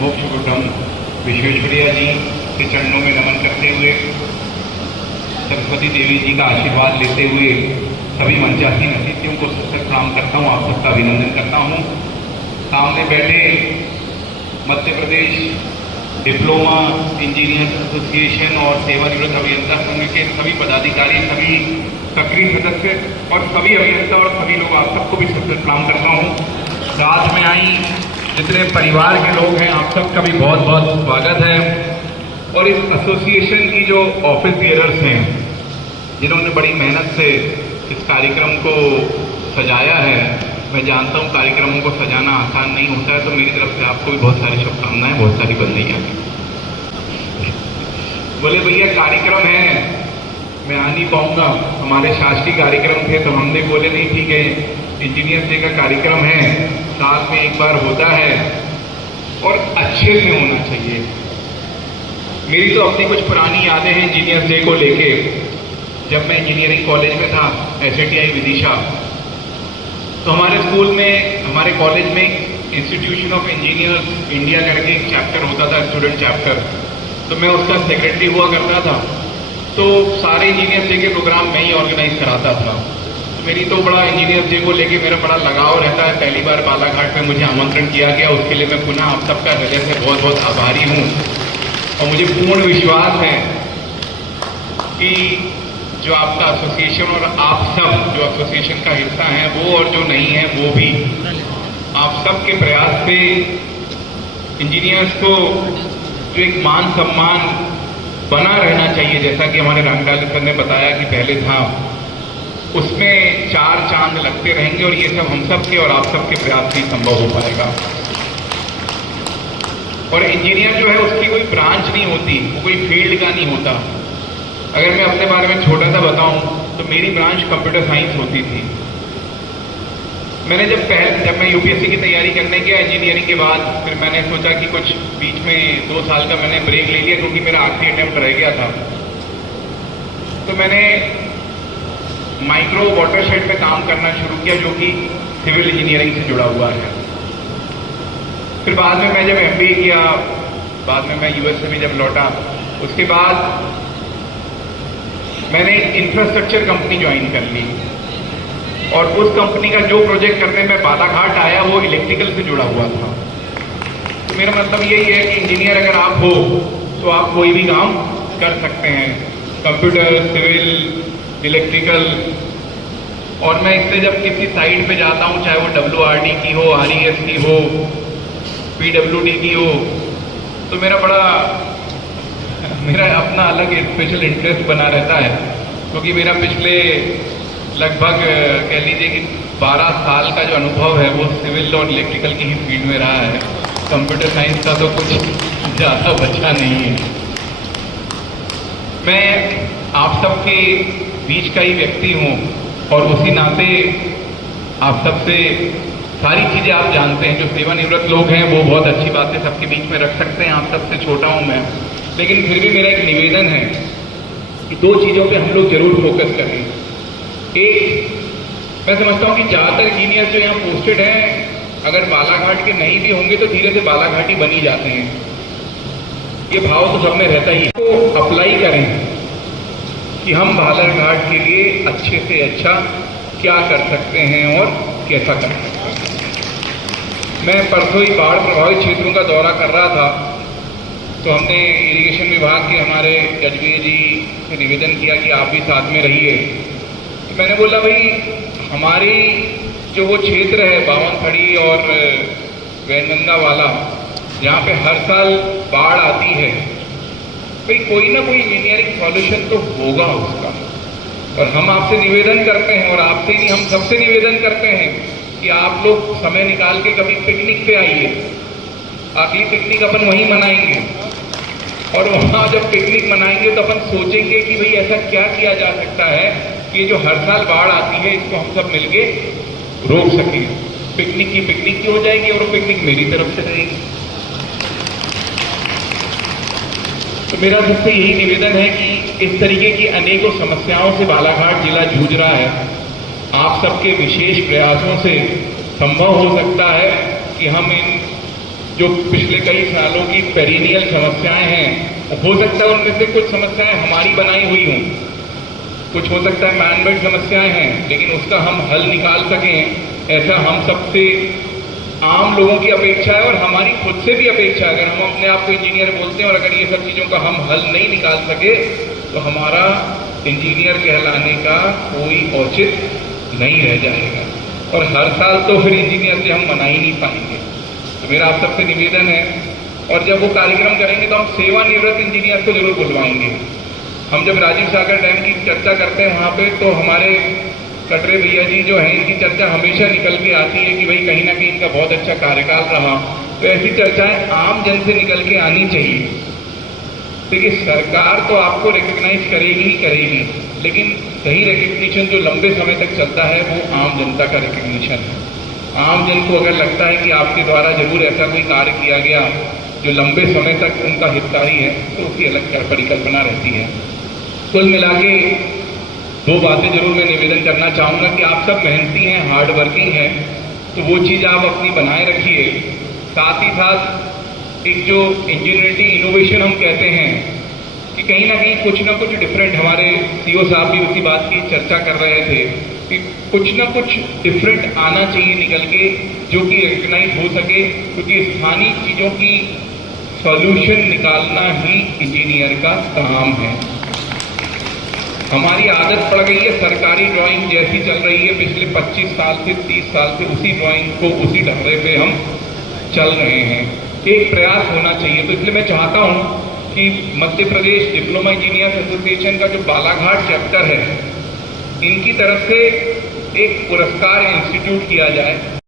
मोक्षगुड्डम विश्वेश्वरैया जी के चरणों में नमन करते हुए, सरस्वती देवी जी का आशीर्वाद लेते हुए सभी मंचासीन अतिथियों को सत्संग प्रणाम करता हूँ। आप सबका अभिनंदन करता हूँ। सामने बैठे Madhya Pradesh diploma engineers association और सेवानिवृत्त अभियंता संघ के सभी पदाधिकारी, सभी सक्रिय सदस्य और सभी अभियंता और सभी लोग, आप सबको भी सत्संग प्रणाम करता हूँ। साथ में आई जितने परिवार के लोग हैं, आप सबका भी बहुत बहुत स्वागत है। और इस एसोसिएशन की जो ऑफिस बियरर्स हैं, जिन्होंने बड़ी मेहनत से इस कार्यक्रम को सजाया है, मैं जानता हूं कार्यक्रमों को सजाना आसान नहीं होता है, तो मेरी तरफ से आपको भी बहुत सारी शुभकामनाएं, बहुत सारी बधाइयां। बोले भैया कार्यक्रम है, मैं आ नहीं पाऊंगा, हमारे शासकीय कार्यक्रम थे, तो हमने बोले नहीं ठीक है, इंजीनियर्स डे का कार्यक्रम है, साल में एक बार होता है और अच्छे से होना चाहिए। मेरी तो अपनी कुछ पुरानी यादें हैं इंजीनियर्स डे को लेके। जब मैं इंजीनियरिंग कॉलेज में था, SATI विदिशा, तो हमारे स्कूल में, हमारे कॉलेज में इंस्टीट्यूशन ऑफ इंजीनियर्स इंडिया करके एक चैप्टर होता था, स्टूडेंट चैप्टर, तो मैं उसका सेक्रेटरी हुआ करता था। तो सारे इंजीनियर्स डे के प्रोग्राम मैं ही ऑर्गेनाइज कराता था। तो मेरी तो बड़ा इंजीनियर्स डे को लेके मेरा बड़ा लगाव रहता है। पहली बार बालाघाट में मुझे आमंत्रण किया गया, उसके लिए मैं पुनः आप सबका हृदय से बहुत बहुत आभारी हूँ। और मुझे पूर्ण विश्वास है कि जो आपका एसोसिएशन और आप सब जो एसोसिएशन का हिस्सा हैं, वो और जो नहीं है वो भी, आप सबके प्रयास से इंजीनियर्स को जो एक मान सम्मान बना रहना चाहिए, जैसा कि हमारे रामलाल सर ने बताया कि पहले था, उसमें चार चांद लगते रहेंगे। और ये सब हम सब के और आप सबके प्रयास से संभव हो पाएगा। और इंजीनियर जो है उसकी कोई ब्रांच नहीं होती, वो कोई फील्ड का नहीं होता। अगर मैं अपने बारे में छोटा सा बताऊं तो मेरी ब्रांच कंप्यूटर साइंस होती थी। मैंने जब मैं यूपीएससी की तैयारी करने गया इंजीनियरिंग के बाद, फिर मैंने सोचा कि कुछ बीच में 2 साल का मैंने ब्रेक ले लिया, क्योंकि मेरा आखिरी अटेम्प्ट रह गया था। तो मैंने माइक्रो वाटरशेड में काम करना शुरू किया, जो कि सिविल इंजीनियरिंग से जुड़ा हुआ है। फिर बाद में मैं जब MBA किया, बाद में मैं यूएस से भी जब लौटा, उसके बाद मैंने इंफ्रास्ट्रक्चर कंपनी ज्वाइन कर ली। और उस कंपनी का जो प्रोजेक्ट करने में बालाघाट आया, वो इलेक्ट्रिकल से जुड़ा हुआ था। तो मेरा मतलब यही है कि इंजीनियर अगर आप हो तो आप कोई भी काम कर सकते हैं, कंप्यूटर, सिविल, इलेक्ट्रिकल। और मैं इससे जब किसी साइट पे जाता हूं, चाहे वो WRD की हो, RES की हो, PWD की हो, तो मेरा अपना अलग स्पेशल इंटरेस्ट बना रहता है। क्योंकि मेरा पिछले लगभग कह लीजिए कि 12 साल का जो अनुभव है वो सिविल और इलेक्ट्रिकल की ही फील्ड में रहा है। कंप्यूटर साइंस का तो कुछ ज़्यादा बचा नहीं है। मैं आप सबके बीच का ही व्यक्ति हूँ और उसी नाते आप सबसे सारी चीज़ें आप जानते हैं। जो सेवानिवृत्त लोग हैं वो बहुत अच्छी बातें सबके बीच में रख सकते हैं, आप सबसे छोटा हूँ मैं, लेकिन फिर भी मेरा एक निवेदन है कि 2 चीज़ों पे हम लोग जरूर फोकस करें। एक, मैं समझता हूँ कि ज़्यादातर इंजीनियर जो यहाँ पोस्टेड हैं, अगर बालाघाट के नहीं भी होंगे तो धीरे से बालाघाटी बनी जाते हैं। ये भाव तो सब में रहता ही है। तो अप्लाई करें कि हम बालाघाट के लिए अच्छे से अच्छा क्या कर सकते हैं और कैसा कर सकते हैं। मैं परसों ही बाढ़ प्रभावित क्षेत्रों का दौरा कर रहा था, तो हमने इरिगेशन विभाग के हमारे जजवीर जी से निवेदन किया कि आप भी साथ में रहिए। तो मैंने बोला भाई, हमारी जो वो क्षेत्र है बावनखड़ी और वैनगंगा वाला, जहाँ पे हर साल बाढ़ आती है, भाई कोई ना कोई इंजीनियरिंग सॉल्यूशन तो होगा उसका। और हम आपसे निवेदन करते हैं, और आपसे नहीं हम सबसे निवेदन करते हैं कि आप लोग समय निकाल के कभी पिकनिक पे आइए। अगली पिकनिक अपन वहीं मनाएंगे, और वहाँ जब पिकनिक मनाएंगे तो अपन सोचेंगे कि भाई ऐसा क्या किया जा सकता है कि जो हर साल बाढ़ आती है इसको हम सब मिलके रोक सकें। पिकनिक की हो जाएगी और पिकनिक मेरी तरफ से रहेगी। तो मेरा सबसे यही निवेदन है कि इस तरीके की अनेकों समस्याओं से बालाघाट जिला जूझ रहा है। आप सबके विशेष प्रयासों से संभव हो सकता है कि हम इन जो पिछले कई सालों की पेरिनियल समस्याएं हैं, हो सकता है उनमें से कुछ समस्याएं हमारी बनाई हुई हों, कुछ हो सकता है मैन मेड समस्याएं हैं, लेकिन उसका हम हल निकाल सकें, ऐसा हम सबसे आम लोगों की अपेक्षा है और हमारी खुद से भी अपेक्षा है। अगर हम अपने आप को इंजीनियर बोलते हैं और अगर ये सब चीजों का हम हल नहीं निकाल सके तो हमारा इंजीनियर कहलाने का कोई औचित्य नहीं रह जाएगा, और हर साल तो फिर इंजीनियर से हम मना ही नहीं पाएंगे। तो मेरा आप सबसे निवेदन है, और जब वो कार्यक्रम करेंगे तो हम सेवानिवृत्त इंजीनियर को जरूर बुलवाएंगे। हम जब राजीव सागर डैम की चर्चा करते हैं वहां पे, तो हमारे कटरे भैया जी जो है, इनकी चर्चा हमेशा निकल के आती है कि भाई कहीं ना कहीं इनका बहुत अच्छा कार्यकाल रहा। तो ऐसी चर्चाएं आम जन से निकल के आनी चाहिए। देखिए, सरकार तो आपको रिकग्नाइज करेगी ही करेगी, लेकिन सही रिकग्निशन जो लंबे समय तक चलता है वो आम जनता का रिकग्निशन है। आम जन को अगर लगता है कि आपके द्वारा जरूर ऐसा कोई कार्य किया गया जो लंबे समय तक उनका हितकारी है, तो उसकी अलग परिकल्पना रहती है। कुल मिला के दो बातें जरूर मैं निवेदन करना चाहूंगा कि आप सब मेहनती हैं, हार्ड वर्किंग हैं, तो वो चीज आप अपनी बनाए रखिए। साथ ही साथ एक जो इंजीनियरिटी इनोवेशन हम कहते हैं कि कहीं ना कुछ डिफरेंट, हमारे सीओ साहब भी उसी बात की चर्चा कर रहे थे कि कुछ ना कुछ डिफरेंट आना चाहिए निकल के, जो कि रिकग्नाइज हो सके, क्योंकि स्थानीय चीजों की सॉल्यूशन निकालना ही इंजीनियर का काम है। हमारी आदत पड़ गई है सरकारी ड्राइंग जैसी चल रही है पिछले 25 साल से 30 साल से, उसी ड्राइंग को उसी ढर्रे पे हम चल रहे हैं। एक प्रयास होना चाहिए। तो इसलिए मैं चाहता हूं कि Madhya Pradesh diploma engineers association का जो बालाघाट चैप्टर है, इनकी तरफ से एक पुरस्कार इंस्टीट्यूट किया जाए